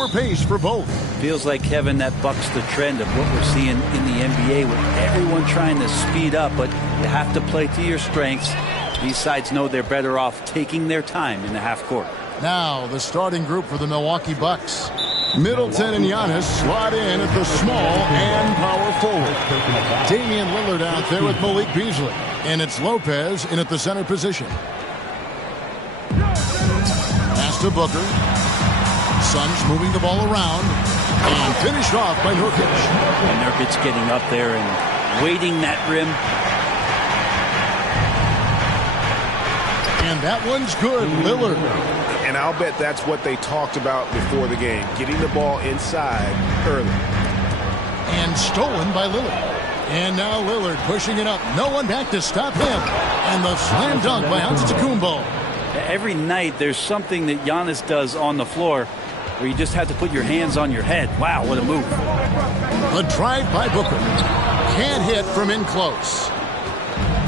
slower pace for both. Feels like, Kevin, that bucks the trend of what we're seeing in the NBA with everyone trying to speed up, but you have to play to your strengths. These sides know they're better off taking their time in the half court. Now the starting group for the Milwaukee Bucks. Middleton and Giannis slot in at the small and power forward. Damian Lillard out there with Malik Beasley. And it's Lopez in at the center position. Pass to Booker. Suns moving the ball around. And finished off by Nurkic. And Nurkic getting up there and waiting that rim. And that one's good, Lillard. And I'll bet that's what they talked about before the game, getting the ball inside early. And stolen by Lillard. And now Lillard pushing it up. No one back to stop him. And the slam dunk by Antetokounmpo. Every night there's something that Giannis does on the floor where you just have to put your hands on your head. Wow, what a move. A drive by Booker. Can't hit from in close.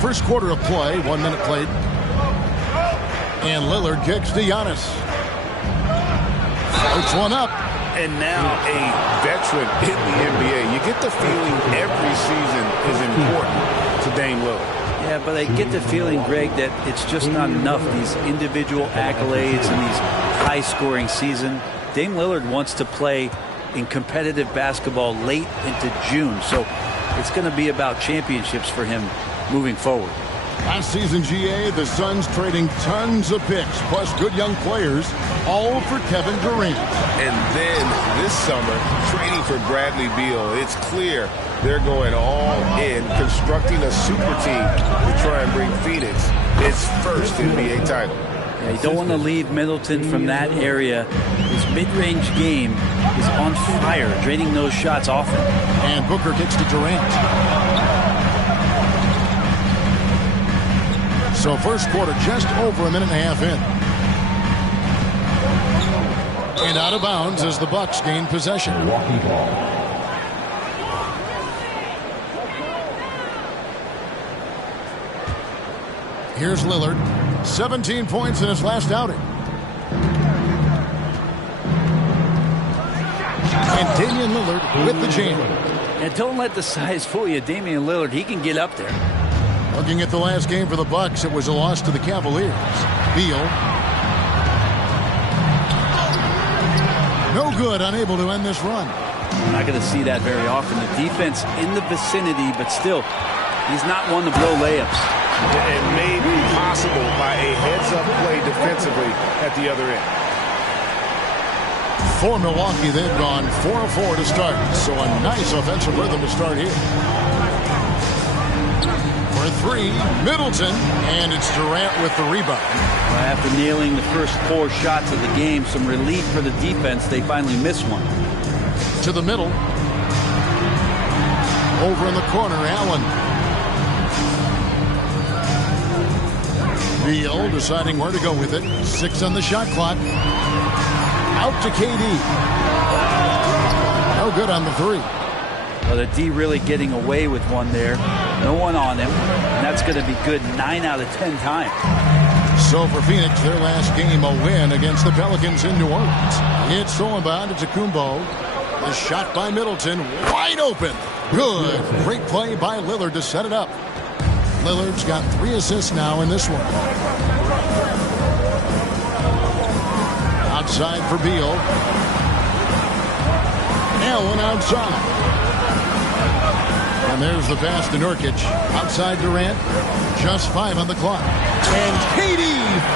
First quarter of play, 1 minute played. And Lillard kicks to Giannis. Floats one up. And now a veteran in the NBA. You get the feeling every season is important to Dame Lillard. Yeah, but I get the feeling, Greg, that it's just not enough. These individual accolades and these high-scoring season. Dame Lillard wants to play in competitive basketball late into June. So it's going to be about championships for him moving forward. Last season, GA, the Suns trading tons of picks, plus good young players, all for Kevin Durant. And then this summer, trading for Bradley Beal. It's clear they're going all in, constructing a super team to try and bring Phoenix its first NBA title. Yeah, you don't want to leave Middleton from that area. His mid-range game is on fire, draining those shots often. And Booker kicks to Durant. So first quarter just over a minute and a half in. And out of bounds as the Bucks gain possession. Here's Lillard. 17 points in his last outing. And Damian Lillard with the jam. And don't let the size fool you. Damian Lillard, he can get up there. Looking at the last game for the Bucks, it was a loss to the Cavaliers. Beal. No good, unable to end this run. We're not going to see that very often. The defense in the vicinity, but still, he's not one to blow layups. And made possible by a heads-up play defensively at the other end. For Milwaukee, they've gone 4-4 to start, so a nice offensive rhythm to start here. For three, Middleton, and it's Durant with the rebound. After nailing the first 4 shots of the game, some relief for the defense. They finally missed one. To the middle. Over in the corner, Allen. Beal deciding where to go with it. 6 on the shot clock. Out to KD. No good on the 3. Well, the D really getting away with one there. No one on him. And that's going to be good 9 out of 10 times. So for Phoenix, their last game, a win against the Pelicans in New Orleans. It's stolen by Antetokounmpo. The shot by Middleton, wide open. Good. Great play by Lillard to set it up. Lillard's got 3 assists now in this one. Outside for Beal. Allen outside. And there's the pass to Nurkic. Outside Durant. Just 5 on the clock. And KD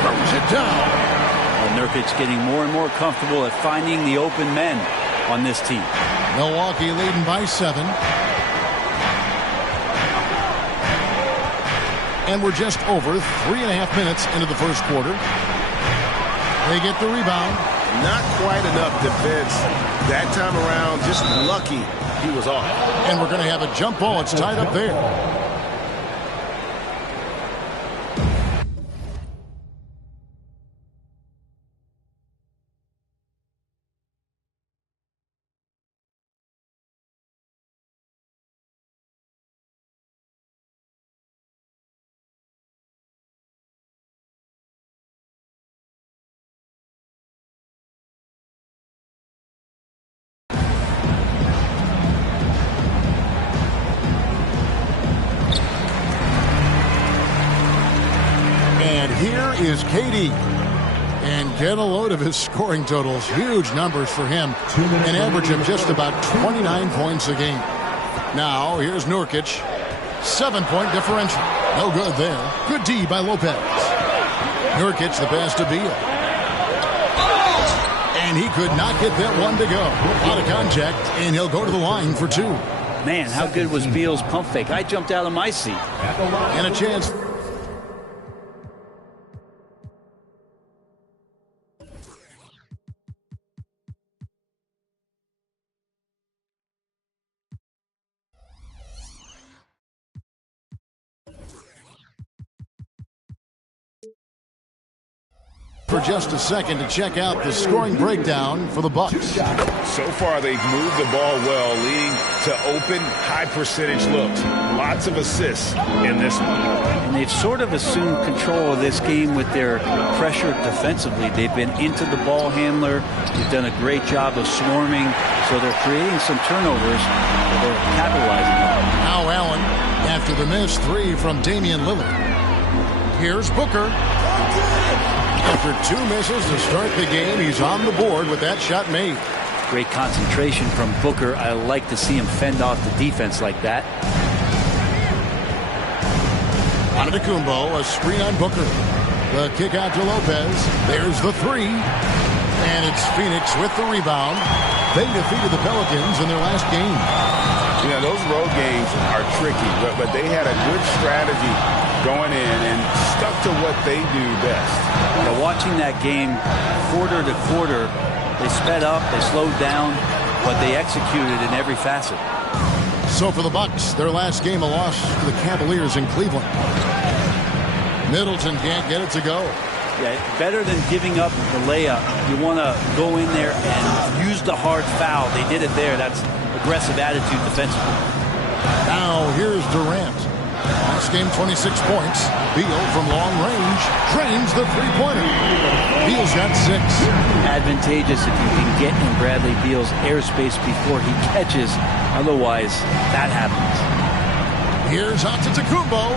throws it down. Well, Nurkic getting more and more comfortable at finding the open men on this team. Milwaukee leading by 7. And we're just over 3.5 minutes into the first quarter. They get the rebound. Not quite enough defense that time around. Just lucky he was off. And we're going to have a jump ball. It's tied up there. is KD. And get a load of his scoring totals. Huge numbers for him. An average of just about 29 points a game. Now, here's Nurkic. 7-point differential. No good there. Good D by Lopez. Nurkic the pass to Beal. And he could not get that one to go. Out of contact, and he'll go to the line for two. Man, how good was Beal's pump fake? I jumped out of my seat. And a chance. For just a second to check out the scoring breakdown for the Bucks. So far, they've moved the ball well, leading to open, high-percentage looks. Lots of assists in this one. And they've sort of assumed control of this game with their pressure defensively. They've been into the ball handler. They've done a great job of swarming. So they're creating some turnovers that they're capitalizing on. Now Allen, after the missed three from Damian Lillard. Here's Booker. After two misses to start the game, he's on the board with that shot made. Great concentration from Booker. I like to see him fend off the defense like that. Antetokounmpo, a screen on Booker. The kick out to Lopez. There's the three. And it's Phoenix with the rebound. They defeated the Pelicans in their last game. You know, those road games are tricky, but they had a good strategy going in and stuck to what they do best. You know, watching that game quarter to quarter, they sped up, they slowed down, but they executed in every facet. So for the Bucks, their last game, a loss to the Cavaliers in Cleveland. Middleton can't get it to go. Yeah, better than giving up the layup. You want to go in there and use the hard foul. They did it there. That's aggressive attitude defensively. Now here's Durant. Last game, 26 points. Beal from long range drains the three-pointer. Beal's got 6. Advantageous if you can get in Bradley Beal's airspace before he catches. Otherwise, that happens. Here's Antetokounmpo.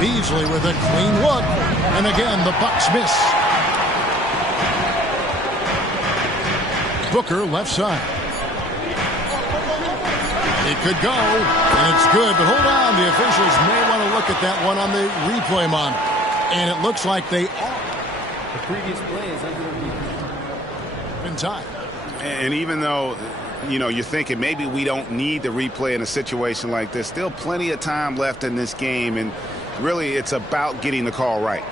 Beasley with a clean look. And again, the Bucks miss. Booker left side. It could go, and it's good, but hold on. The officials may want to look at that one on the replay monitor. And it looks like they are. The previous play is under review. In time. And even though, you know, you're thinking maybe we don't need the replay in a situation like this, still plenty of time left in this game, and really it's about getting the call right.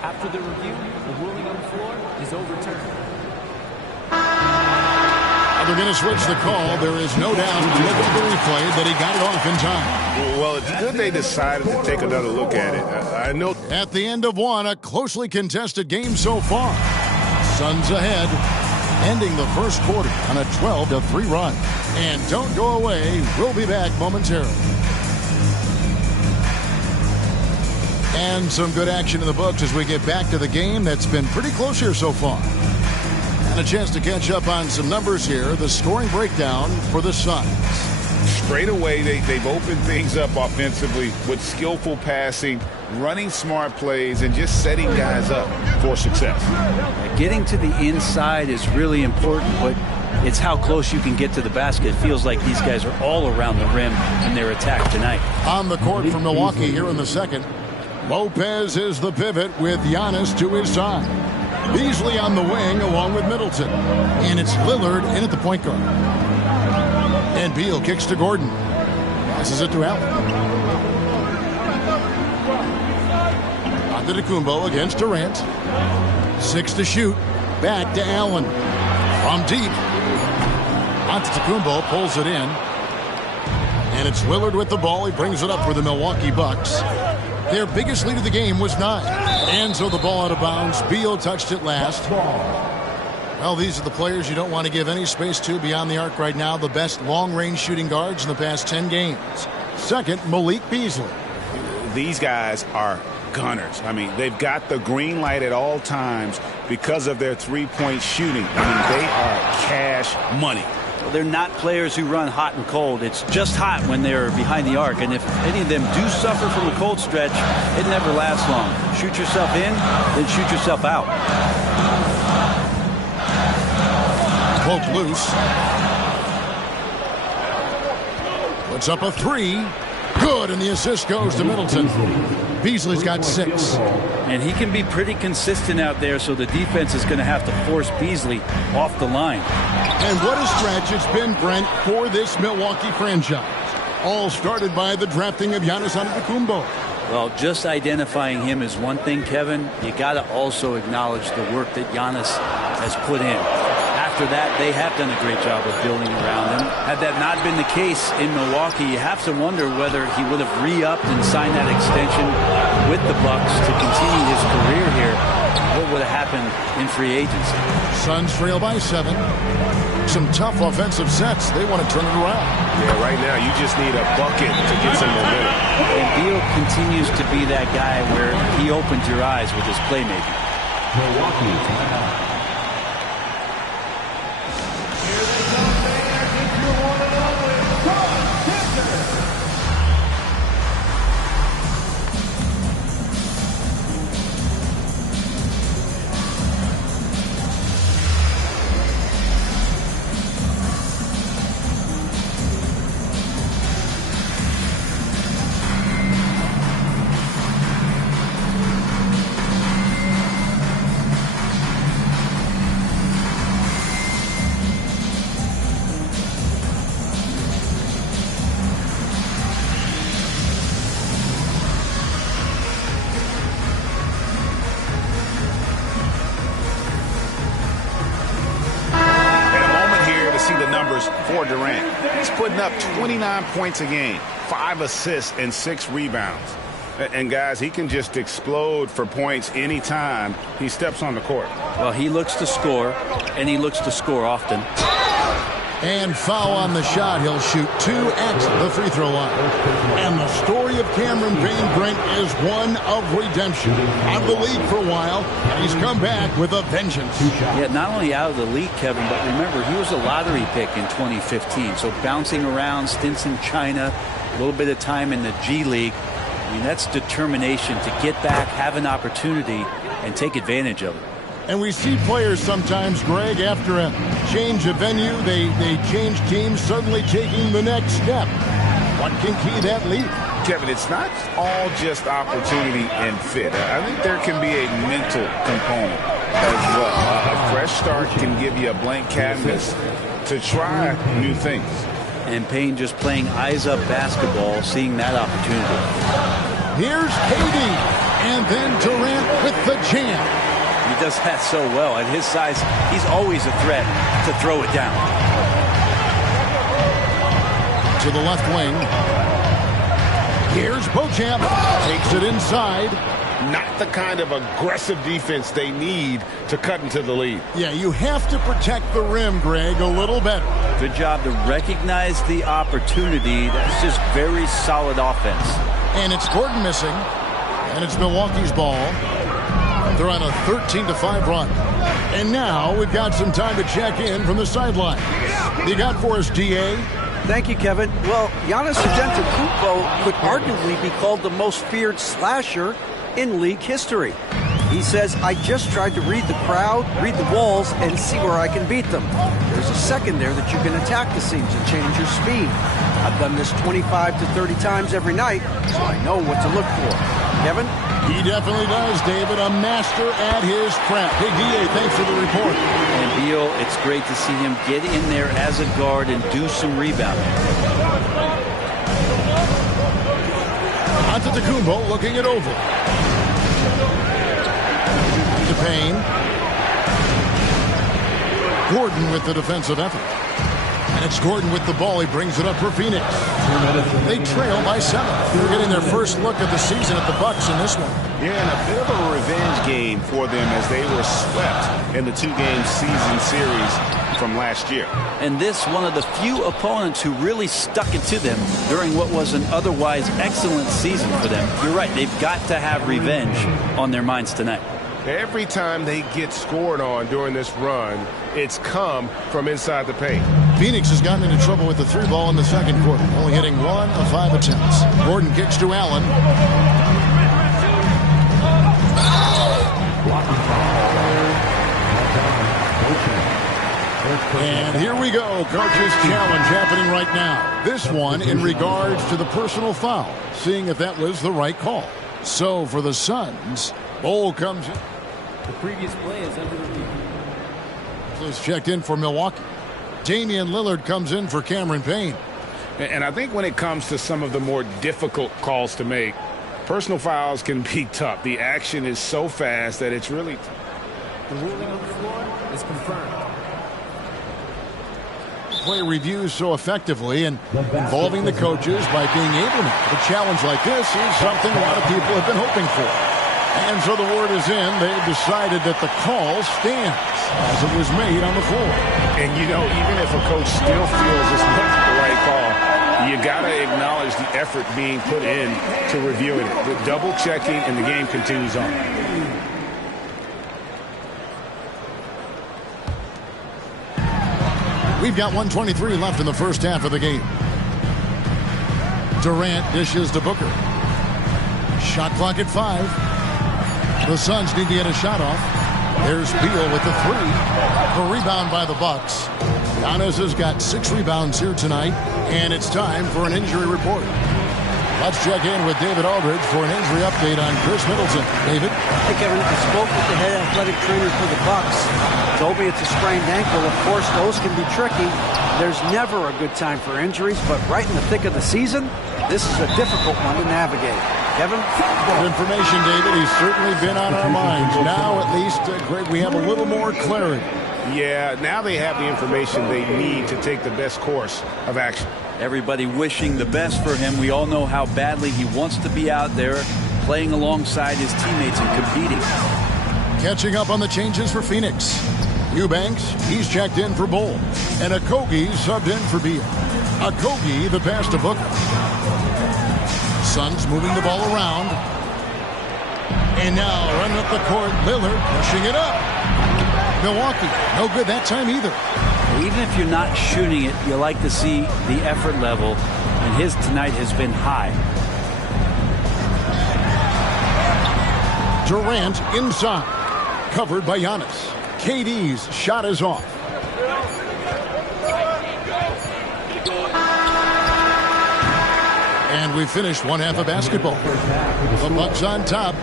After the review, the ruling on the floor is overturned. They're going to switch the call. There is no doubt, look at the replay, that he got it off in time. Well, it's good they decided to take another look at it. I know. At the end of one, a closely contested game so far. Suns ahead, ending the first quarter on a 12-3 run. And don't go away. We'll be back momentarily. And some good action in the books as we get back to the game that's been pretty close here so far. And a chance to catch up on some numbers here. The scoring breakdown for the Suns. Straight away, they've opened things up offensively with skillful passing, running smart plays, and just setting guys up for success. Getting to the inside is really important, but it's how close you can get to the basket. It feels like these guys are all around the rim in their attack tonight. On the court from Milwaukee here in the second. Lopez is the pivot with Giannis to his side. Beasley on the wing along with Middleton. And it's Lillard in at the point guard. And Beal kicks to Gordon. Passes it to Allen. Antetokounmpo against Durant. 6 to shoot. Back to Allen. From deep. Antetokounmpo pulls it in. And it's Lillard with the ball. He brings it up for the Milwaukee Bucks. Their biggest lead of the game was 9. And so the ball out of bounds. Beal touched it last. Well, these are the players you don't want to give any space to beyond the arc right now. The best long-range shooting guards in the past 10 games. Second, Malik Beasley. These guys are gunners. I mean, they've got the green light at all times because of their three-point shooting. I mean, they are cash money. Well, they're not players who run hot and cold. It's just hot when they're behind the arc. And if any of them do suffer from a cold stretch, it never lasts long. Shoot yourself in, then shoot yourself out. Poke loose. Puts up a three. Good, and the assist goes to Middleton. Beasley's got 6. And he can be pretty consistent out there, so the defense is going to have to force Beasley off the line. And what a stretch it's been, Brent, for this Milwaukee franchise. All started by the drafting of Giannis Antetokounmpo. Well, just identifying him is one thing, Kevin. You got to also acknowledge the work that Giannis has put in. After that, they have done a great job of building around him. Had that not been the case in Milwaukee, you have to wonder whether he would have re-upped and signed that extension with the Bucks to continue his career here. What would have happened in free agency? Suns trail by 7. Some tough offensive sets. They want to turn it around. Yeah, right now you just need a bucket to get some momentum. And Beal continues to be that guy where he opens your eyes with his playmaking. Milwaukee timeout. For Durant, he's putting up 29 points a game, 5 assists, and 6 rebounds. And guys, he can just explode for points anytime he steps on the court. Well, he looks to score, and he looks to score often. And foul on the shot. He'll shoot 2 at the free throw line. And the story of Cameron Payne, Brent, is one of redemption. Out of the league for a while, and he's come back with a vengeance. Yeah, not only out of the league, Kevin, but remember, he was a lottery pick in 2015. So bouncing around, stints in China, a little bit of time in the G League. I mean, that's determination to get back, have an opportunity, and take advantage of it. And we see players sometimes, Greg, after a change of venue, they change teams, suddenly taking the next step. What can key that leap? Kevin, it's not all just opportunity and fit. I think there can be a mental component as well. A fresh start can give you a blank canvas to try new things. And Payne just playing eyes-up basketball, seeing that opportunity. Here's KD, and then Durant with the jam. He does that so well. At his size, he's always a threat to throw it down. To the left wing. Here's Beauchamp. Takes it inside. Not the kind of aggressive defense they need to cut into the lead. Yeah, you have to protect the rim, Greg, a little better. Good job to recognize the opportunity. That's just very solid offense. And it's Gordon missing. And it's Milwaukee's ball. They're on a 13-5 run. And now we've got some time to check in from the sideline. You got for us, DA? Thank you, Kevin. Well, Giannis Antetokounmpo could arguably be called the most feared slasher in league history. He says, I just tried to read the crowd, read the walls, and see where I can beat them. There's a second there that you can attack the seams and change your speed. I've done this 25 to 30 times every night, so I know what to look for. Kevin? He definitely does, David. A master at his craft. Hey, DA, thanks for the report. And Beal, it's great to see him get in there as a guard and do some rebounding. Antetokounmpo looking it over. To Payne. Gordon with the defensive effort. And it's Gordon with the ball. He brings it up for Phoenix. They trail by 7. They're getting their first look of the season at the Bucks in this one. Yeah, and a bit of a revenge game for them as they were swept in the 2-game season series from last year. And this one of the few opponents who really stuck it to them during what was an otherwise excellent season for them. You're right, they've got to have revenge on their minds tonight. Every time they get scored on during this run, it's come from inside the paint. Phoenix has gotten into trouble with the 3 ball in the second quarter, only hitting 1 of 5 attempts. Gordon kicks to Allen. And here we go. Coach's challenge happening right now. This one in regards to the personal foul, seeing if that was the right call. So for the Suns, Bol comes in. The previous play is under review. Is checked in for Milwaukee. Damian Lillard comes in for Cameron Payne. And I think when it comes to some of the more difficult calls to make, personal fouls can be tough. The action is so fast that it's really tough. The ruling on the floor is confirmed. Play reviews so effectively and involving the coaches by being able to. A challenge like this is something a lot of people have been hoping for. And so the word is in. They've decided that the call stands as it was made on the floor. And, you know, even if a coach still feels it's not the right call, you got to acknowledge the effort being put in to reviewing it. The double checking, and the game continues on. We've got 1:23 left in the first half of the game. Durant dishes to Booker. Shot clock at 5. The Suns need to get a shot off. There's Beal with the 3. A rebound by the Bucks. Giannis has got 6 rebounds here tonight, and it's time for an injury report. Let's check in with David Aldridge for an injury update on Chris Middleton. David? Hey, Kevin, I spoke with the head athletic trainer for the Bucks. Told me it's a sprained ankle. Of course, those can be tricky. There's never a good time for injuries, but right in the thick of the season, this is a difficult one to navigate. Kevin? Good information, David. He's certainly been on our minds. Now, at least, Greg, we have a little more clarity. Yeah, now they have the information they need to take the best course of action. Everybody wishing the best for him. We all know how badly he wants to be out there playing alongside his teammates and competing. Catching up on the changes for Phoenix. Eubanks, he's checked in for Bol. And Okogie subbed in for Beal. Okogie, the pass to Booker. Suns moving the ball around. And now running up the court, Lillard pushing it up. Milwaukee, no good that time either. Even if you're not shooting it, you like to see the effort level, and his tonight has been high. Durant inside, covered by Giannis. KD's shot is off. And we finished one half of basketball. The Bucks on top,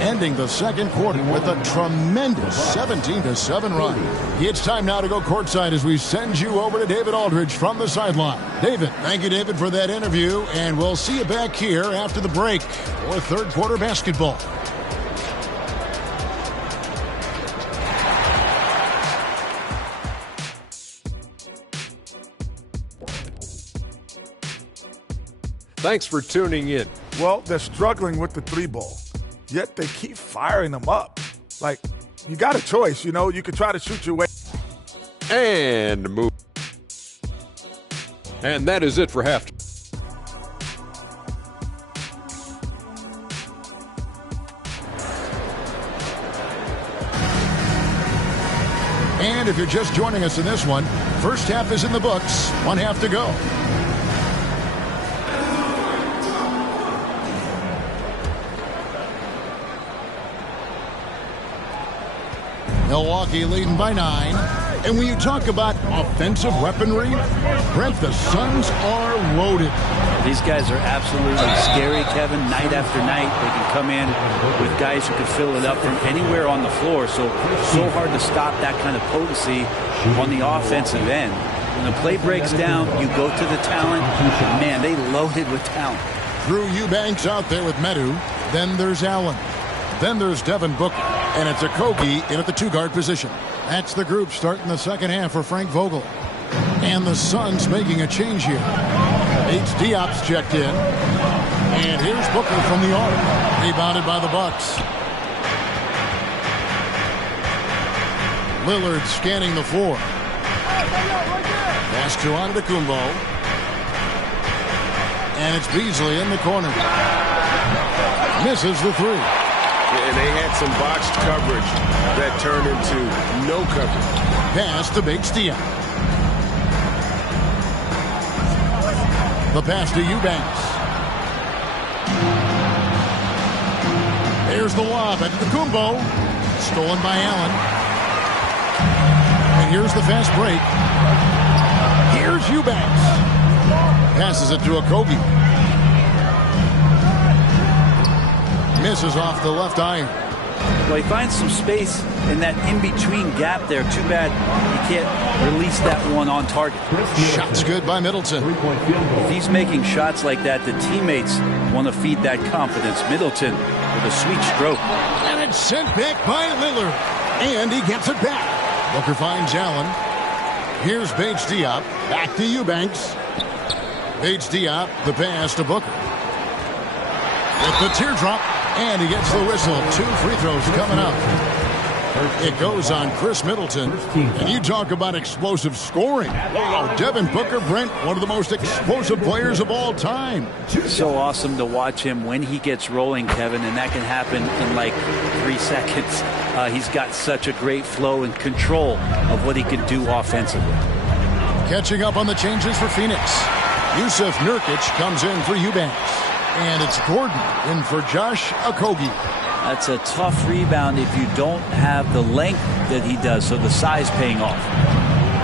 ending the second quarter with a tremendous 17-7 run. It's time now to go courtside as we send you over to David Aldridge from the sideline. David, thank you, David, for that interview, and we'll see you back here after the break for third quarter basketball. Thanks for tuning in. Well, they're struggling with the 3 ball, yet they keep firing them up. Like, you got a choice, you know. You could try to shoot your way. And move. And that is it for halftime. And if you're just joining us in this one, first half is in the books. One half to go. Milwaukee leading by 9. And when you talk about offensive weaponry, Brent, the Suns are loaded. These guys are absolutely scary, Kevin. Night after night, they can come in with guys who can fill it up from anywhere on the floor. So hard to stop that kind of potency on the offensive end. When the play breaks down, you go to the talent. Man, they loaded with talent. Drew Eubanks out there with Medu. Then there's Allen. Then there's Devin Booker. And it's Okogie in at the 2-guard position. That's the group starting the second half for Frank Vogel. And the Suns making a change here. Diop's checked in. And here's Booker from the arc. Rebounded by the Bucks. Lillard scanning the floor. Pass to Antetokounmpo. And it's Beasley in the corner. Misses the 3. And they had some botched coverage that turned into no coverage. Pass to Bates Diop. The pass to Eubanks. There's the lob at the Kumbo. Stolen by Allen. And here's the fast break. Here's Eubanks. Passes it to Okogie. Misses off the left iron. Well, he finds some space in that in-between gap there. Too bad he can't release that one on target. Shot's good by Middleton. If he's making shots like that, the teammates want to feed that confidence. Middleton with a sweet stroke. And it's sent back by Lillard. And he gets it back. Booker finds Allen. Here's Bates Diop. Back to Eubanks. Bates Diop, the pass to Booker. With the teardrop. And he gets the whistle. 2 free throws coming up. It goes on Chris Middleton. And you talk about explosive scoring. Wow, Devin Booker, Brent, one of the most explosive players of all time. So awesome to watch him when he gets rolling, Kevin, and that can happen in like 3 seconds. He's got such a great flow and control of what he can do offensively. Catching up on the changes for Phoenix. Yusuf Nurkic comes in for Eubanks. And it's Gordon in for Josh Okogie. That's a tough rebound if you don't have the length that he does, so the size paying off.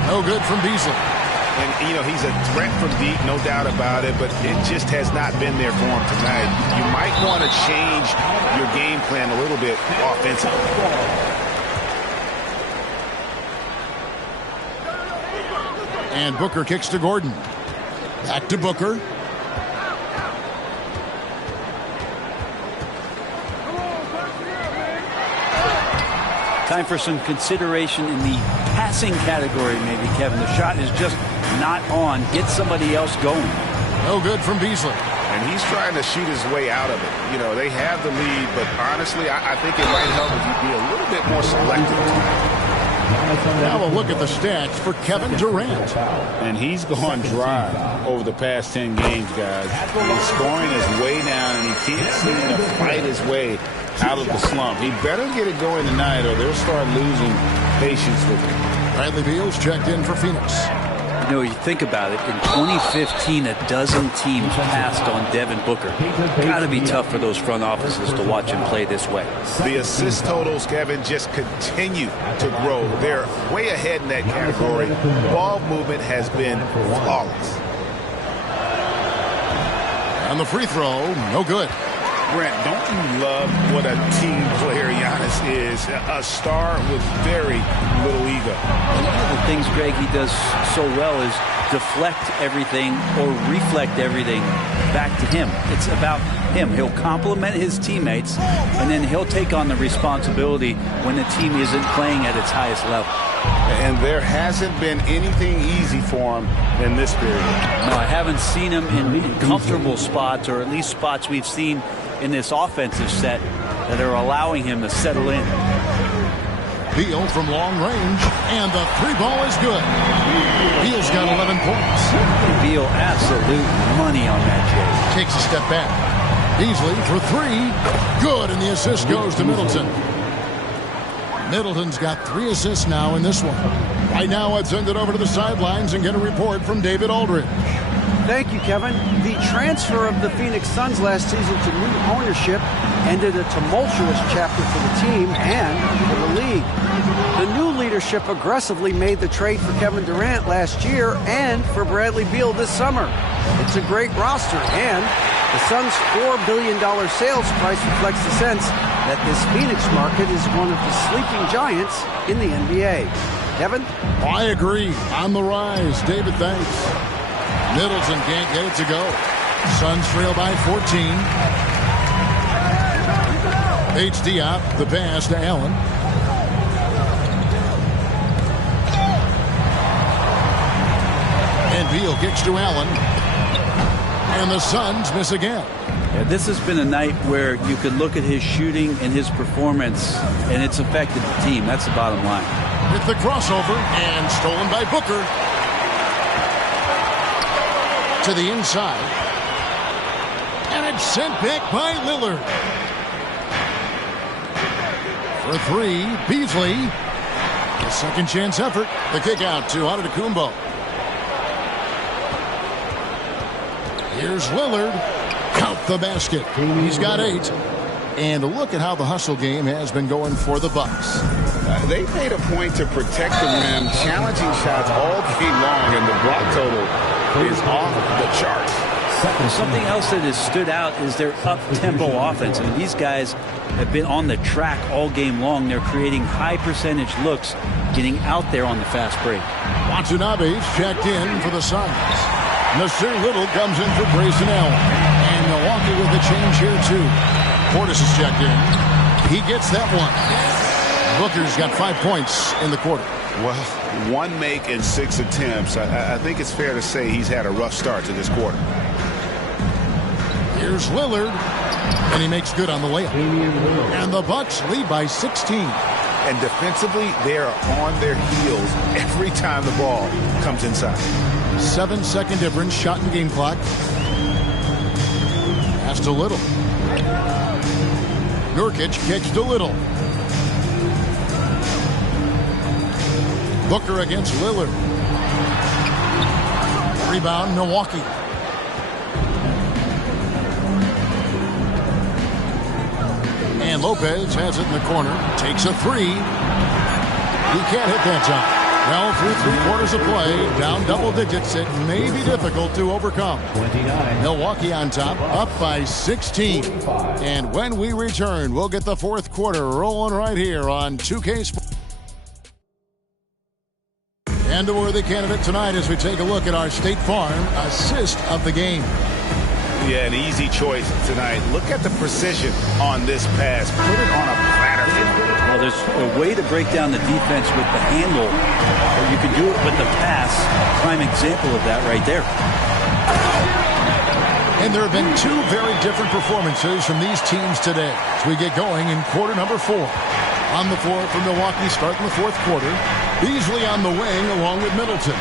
No good from Beasley. And, you know, he's a threat from deep, no doubt about it, but it just has not been there for him tonight. You might want to change your game plan a little bit offensively. And Booker kicks to Gordon. Back to Booker. Time for some consideration in the passing category, maybe, Kevin. The shot is just not on. Get somebody else going. No good from Beasley. And he's trying to shoot his way out of it. You know, they have the lead, but honestly, I think it might help if you be a little bit more selective. Now a look at the stats for Kevin Durant. And he's gone dry over the past 10 games, guys. His scoring is way down, and he can't seem to fight his way out of the slump. He better get it going tonight, or they'll start losing patience with him. Bradley Beal's checked in for Phoenix. You know, you think about it, in 2015, a dozen teams passed on Devin Booker. Got to be tough for those front offices to watch him play this way. The assist totals, Kevin, just continue to grow. They're way ahead in that category. Ball movement has been flawless. And the free throw, no good. Brent, don't you love what a team player Giannis is? A star with very little ego. And one of the things, Greg, he does so well is deflect everything or reflect everything back to him. It's about him. He'll compliment his teammates, and then he'll take on the responsibility when the team isn't playing at its highest level. And there hasn't been anything easy for him in this period. No, I haven't seen him in comfortable spots, or at least spots we've seen in this offensive set that are allowing him to settle in. Beal from long range, and the 3 ball is good. Beal's got 11 points. Beal, absolute money on that, Jay. Takes a step back. Beasley for 3. Good, and the assist goes to Middleton. Middleton's got 3 assists now in this one. Right now, I'd send it over to the sidelines and get a report from David Aldridge. Thank you, Kevin. The transfer of the Phoenix Suns last season to new ownership ended a tumultuous chapter for the team and for the league. The new leadership aggressively made the trade for Kevin Durant last year and for Bradley Beal this summer. It's a great roster, and the Suns' $4 billion sales price reflects the sense that this Phoenix market is one of the sleeping giants in the NBA. Kevin? I agree. On the rise. David, thanks. Middleton can't get it to go. Suns trail by 14. Bates Diop, the pass to Allen. And Beal kicks to Allen. And the Suns miss again. Yeah, this has been a night where you could look at his shooting and his performance, and it's affected the team. That's the bottom line. With the crossover, and stolen by Booker. To the inside. And it's sent back by Lillard. For three, Beasley. A second chance effort. The kick out to Antetokounmpo. Here's Lillard. Count the basket. He's got 8. And look at how the hustle game has been going for the Bucks. They made a point to protect the rim, challenging shots all game long, and the block total is off the charts. Something else that has stood out is their up-tempo offense. I mean, these guys have been on the track all game long. They're creating high-percentage looks, getting out there on the fast break. Watanabe's checked in for the Suns. Mr. Little comes in for Grayson Allen. And Milwaukee with a change here, too. Portis is checked in. He gets that one. Booker's got 5 points in the quarter. Well, 1 make and 6 attempts. I think it's fair to say he's had a rough start to this quarter. Here's Lillard, and he makes good on the layup. And the Bucks lead by 16. And defensively, they are on their heels every time the ball comes inside. 7-second difference, shot and game clock. Pass to Little. Nurkic kicks to Little. Booker against Lillard. Rebound, Milwaukee. And Lopez has it in the corner. Takes a 3. He can't hit that time. Well, through 3 quarters of play, down double digits, it may be difficult to overcome. 29. Milwaukee on top, up by 16. And when we return, we'll get the 4th quarter rolling right here on 2K Sports. And a worthy candidate tonight as we take a look at our State Farm assist of the game. Yeah, an easy choice tonight. Look at the precision on this pass. Put it on a platter. Well, there's a way to break down the defense with the handle, or you can do it with the pass. Prime example of that right there. And there have been 2 very different performances from these teams today as we get going in quarter number 4. On the floor for Milwaukee starting the 4th quarter. Beasley on the wing along with Middleton.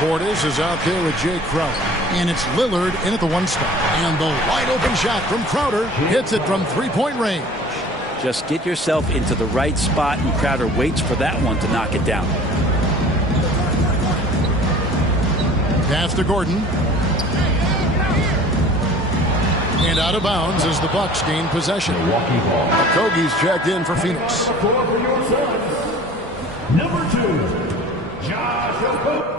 Portis is out there with Jay Crowder. And it's Lillard in at the 1 spot. And the wide open shot from Crowder hits it from 3-point range. Just get yourself into the right spot, and Crowder waits for that one to knock it down. Pass to Gordon. And out of bounds as the Bucks gain possession. Okogie's checked in for Phoenix. Number 2, Josh Okogie.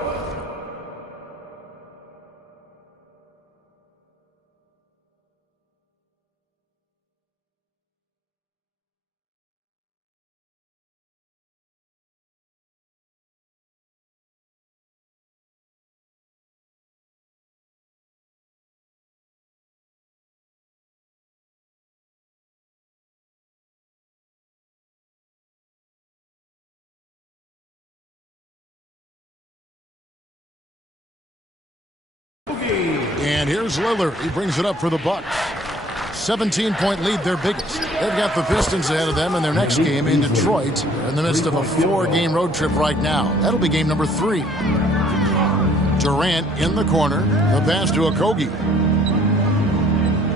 And here's Lillard. He brings it up for the Bucks. 17-point lead, their biggest. They've got the Pistons ahead of them in their next game in Detroit. They're in the midst of a 4-game road trip right now. That'll be game number 3. Durant in the corner. The pass to Okogie.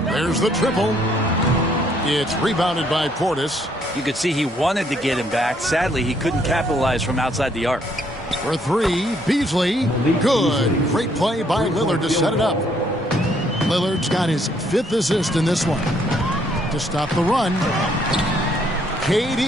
There's the triple. It's rebounded by Portis. You could see he wanted to get him back. Sadly, he couldn't capitalize from outside the arc. For 3, Beasley. Good. Great play by Lillard to set it up. Lillard's got his 5th assist in this one. To stop the run. KD.